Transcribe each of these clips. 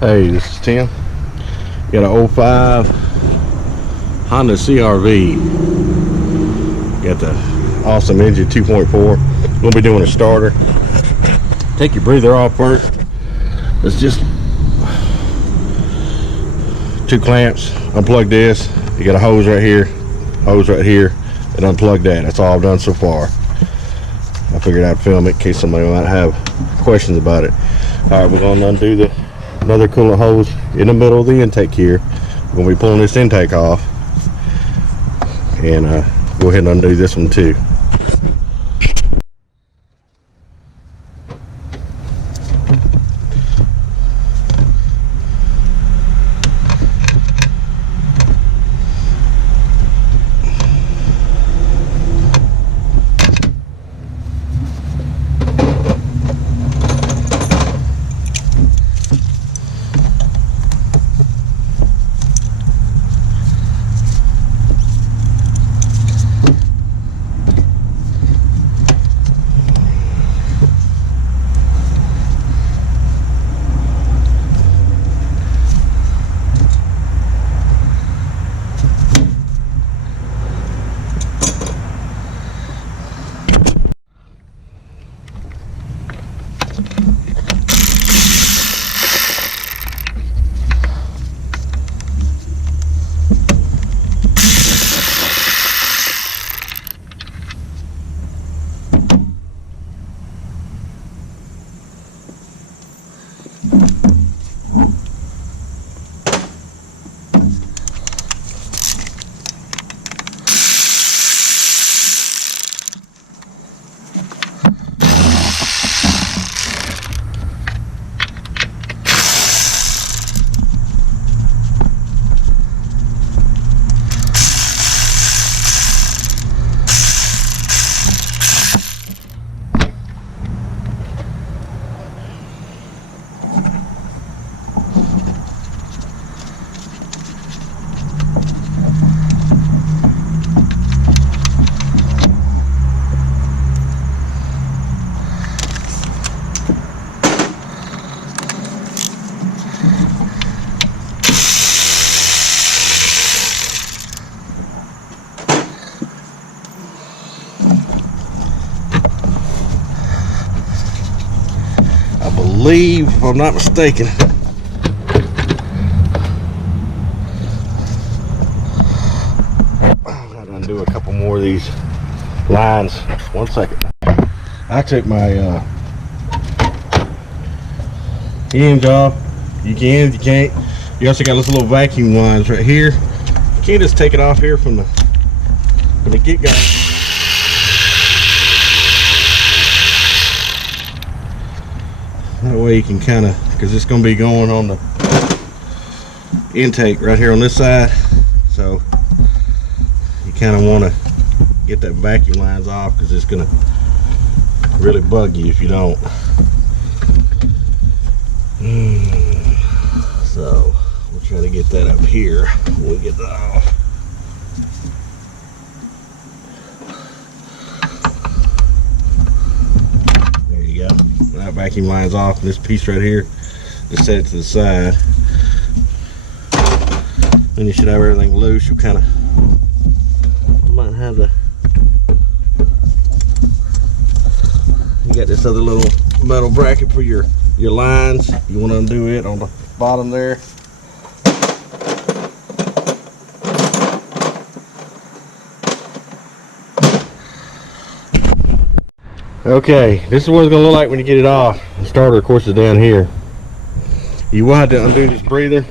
Hey, this is Tim. Got an 05 Honda CRV. Got the awesome engine 2.4. Gonna be doing a starter. Take your breather off first. Let's just two clamps. Unplug this. You got a hose right here, and unplug that. That's all I've done so far. I figured I'd film it in case somebody might have questions about it. All right, we're gonna undo another coolant hose in the middle of the intake here. We're gonna be pulling this intake off, and go ahead and undo this one too. I believe, if I'm not mistaken, I'm gonna undo a couple more of these lines. 1 second. I took my hinge off. You can, you can't. You also got those little vacuum lines right here. You can't just take it off here from the get-go. That way you can kind of, because it's going to be going on the intake right here on this side, so you kind of want to get that vacuum lines off, because it's going to really bug you if you don't. So we'll try to get that up here when we get that off. There you go. That vacuum line's off, and this piece right here, just set it to the side. Then you should have everything loose. You'll kind of might have to. You got this other little metal bracket for your lines. You want to undo it on the bottom there. Okay, this is what it's going to look like when you get it off. The starter, of course, is down here. You will have to undo this breather.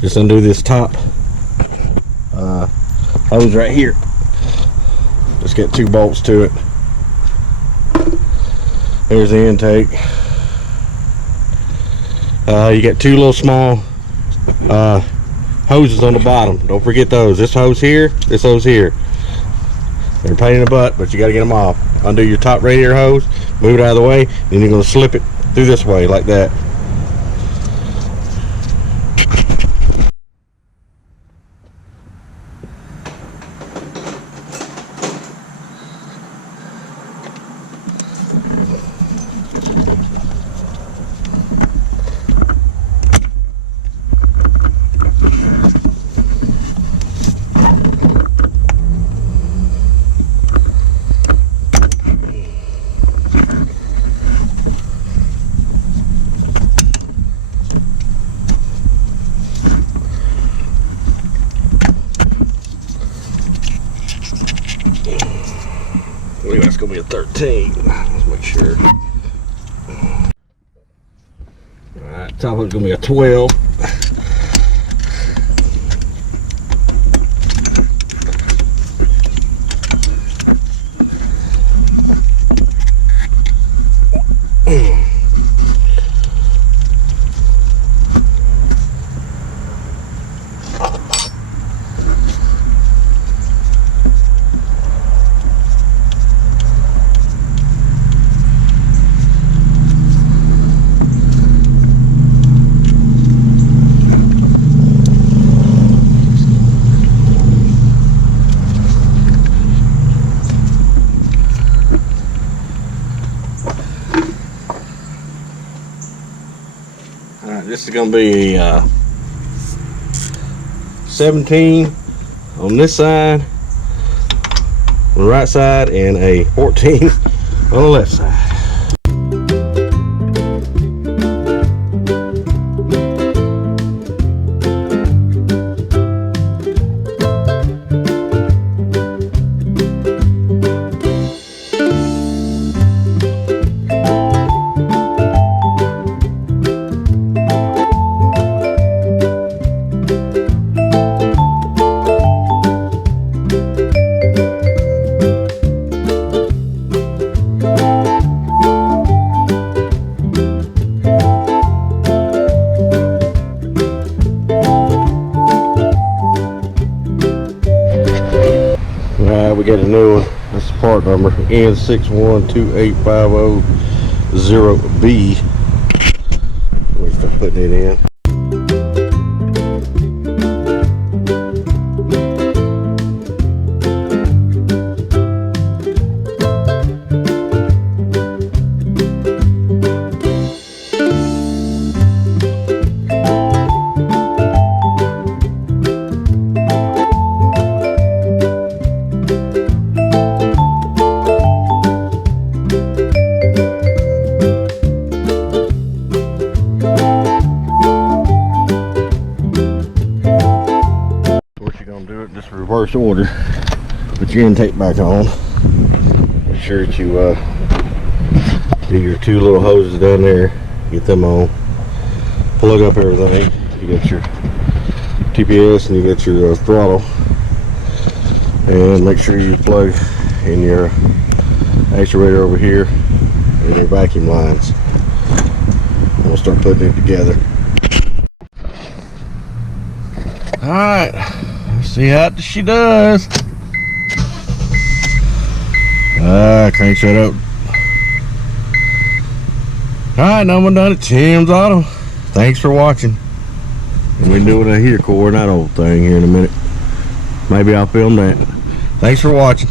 Just undo this top hose right here. Just get 2 bolts to it. There's the intake. You got 2 little small hoses on the bottom. Don't forget those. This hose here, this hose here. They're a pain in the butt, but you got to get them off. Undo your top radiator hose, move it out of the way, then you're going to slip it through this way like that. believe that's gonna be a 13. Let's make sure. Alright, top of it's gonna be a 12. This is going to be a 17 on this side, on the right side, and a 14 on the left side. We got a new one. That's the part number N6128500B. Let me start putting it in. Just reverse order. Put your intake back on. Make sure that you do your two little hoses down there. Get them on. Plug up everything. You got your TPS and you got your throttle. And make sure you plug in your actuator over here and your vacuum lines. And we'll start putting it together. All right. See how she does. Cranks that up. Alright, now I'm done at Tim's Auto. Thanks for watching. And we're doing a heater core and that old thing here in a minute. Maybe I'll film that. Thanks for watching.